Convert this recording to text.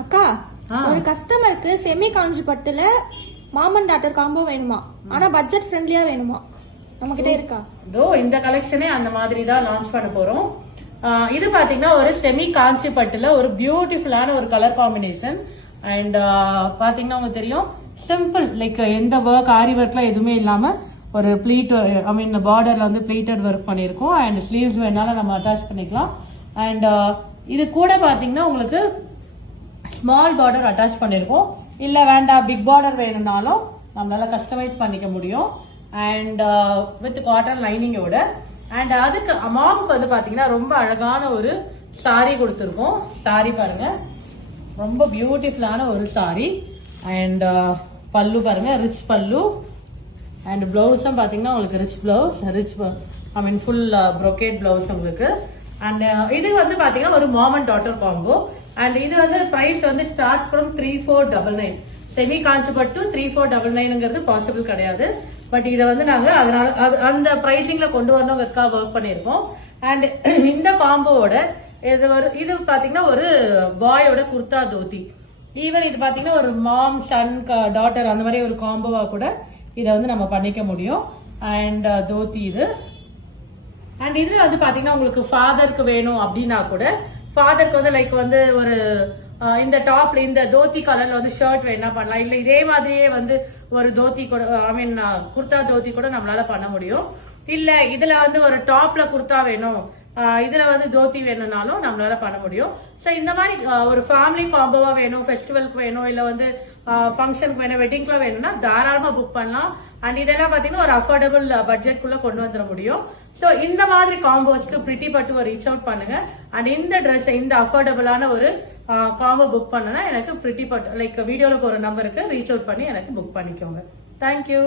அக்கா ஒரு கஸ்டமருக்கு செமி காஞ்சி பட்டுல மாமன் டாட்டர் காம்போ வேணுமா, ஆனா பட்ஜெட் ஃப்ரெண்ட்லியா வேணுமா, நம்ம கிட்ட இருக்கா? இதோ இந்த கலெக்ஷனே அந்த மாதிரி தான் லான்ச் பண்ண போறோம். இது பாத்தீங்கன்னா ஒரு செமி காஞ்சி பட்டுல ஒரு பியூட்டிஃபுல்லான ஒரு கலர் காம்பினேஷன். அண்ட் பாத்தீங்கன்னா உங்களுக்கு தெரியும், சிம்பிள் லைக் எந்த ஒர்க் ஆரி ஒர்க்லாம் எதுவுமே இல்லாம ஒரு ப்ளீட் ஐ மீன் பார்டர்ல வந்து ப்ளீட்டட் ஒர்க் பண்ணிருக்கோம். அண்ட் ஸ்லீவ்ஸ் வேணாலும் நம்ம அட்டாச் பண்ணிக்கலாம். அண்ட் இது கூட பாத்தீங்கன்னா உங்களுக்கு ஸ்மால் பார்டர் அட்டாச் பண்ணிருக்கோம். இல்ல வேண்டாம் பிக் பார்டர் வேணும்னாலும் நம்மளால கஸ்டமைஸ் பண்ணிக்க முடியும். அண்ட் வித் காட்டன் லைனிங்கோட. அண்ட் அதுக்கு மாம்க்கு வந்து பாத்தீங்கன்னா ரொம்ப அழகான ஒரு சாரி கொடுத்துருக்கோம். சாரி பாருங்க, ரொம்ப பியூட்டிஃபுல்லான ஒரு சாரி. அண்ட் பல்லு பாருங்க, ரிச் பல்லு. அண்ட் பிளவுஸும் பாத்தீங்கன்னா உங்களுக்கு rich blouse, rich I mean full brocade blouse உங்களுக்கு. அண்ட் இது வந்து பாத்தீங்கன்னா ஒரு mom and daughter combo. And இது வந்து பிரைஸ் வந்து ஸ்டார்ட்ஸ் ஃப்ரம் 3499. செமி காஞ்சி பட்டு 3499ங்கிறது பாசிபிள் கிடையாது. பட் இதை வந்து நாங்க அதனால அந்த பிரைசிங்ல கொண்டு வரணுங்கிறதுக்காக ஒர்க் பண்ணிருக்கோம். அண்ட் இந்த காம்போவோட இது பாத்தீங்கன்னா ஒரு பாயோட குர்தா தோத்தி. ஈவன் இது பாத்தீங்கன்னா ஒரு மாம் சன் டாட்டர் அந்த மாதிரி ஒரு காம்போவா கூட இதை வந்து நம்ம பண்ணிக்க முடியும். அண்ட் தோத்தி இது. அண்ட் இதுல வந்து பாத்தீங்கன்னா உங்களுக்கு ஃபாதருக்கு வேணும் அப்படின்னா கூட, ஃபாதருக்கு வந்து லைக் வந்து ஒரு இந்த டாப்ல இந்த தோத்தி கலர்ல வந்து ஷர்ட் வேணா பண்ணலாம். இல்ல இதே மாதிரியே வந்து ஒரு தோத்தி கூட ஐ மீன் குர்தா தோத்தி கூட நம்மளால பண்ண முடியும். இல்ல இதுல வந்து ஒரு டாப்ல குர்தா வேணும், இதுல வந்து தோத்தி வேணும்னாலும் நம்மளால பண்ண முடியும். சோ இந்த மாதிரி ஒரு ஃபேமிலி காம்போவா வேணும், ஃபெஸ்டிவலுக்கு வேணும், இல்ல வந்து ஃபங்க்ஷனுக்கு வேணும், வெட்டிங்க்குலாம் வேணும்னா தாராளமா புக் பண்ணலாம். அண்ட் இதெல்லாம் பாத்தீங்கன்னா ஒரு அஃபோர்டபுள் பட்ஜெட்குள்ள கொண்டு வந்துட முடியும். சோ இந்த மாதிரி காம்போஸ்க்கு பிரிட்டி பட்டு ரீச் அவுட் பண்ணுங்க. அண்ட் இந்த ட்ரெஸ் இந்த அஃபோர்டபுளான ஒரு காம்போ புக் பண்ணனா எனக்கு பிரிட்டி பட்டு லைக் வீடியோல போற நம்பருக்கு ரீச் அவுட் பண்ணி எனக்கு புக் பண்ணிக்கோங்க. தேங்க்யூ.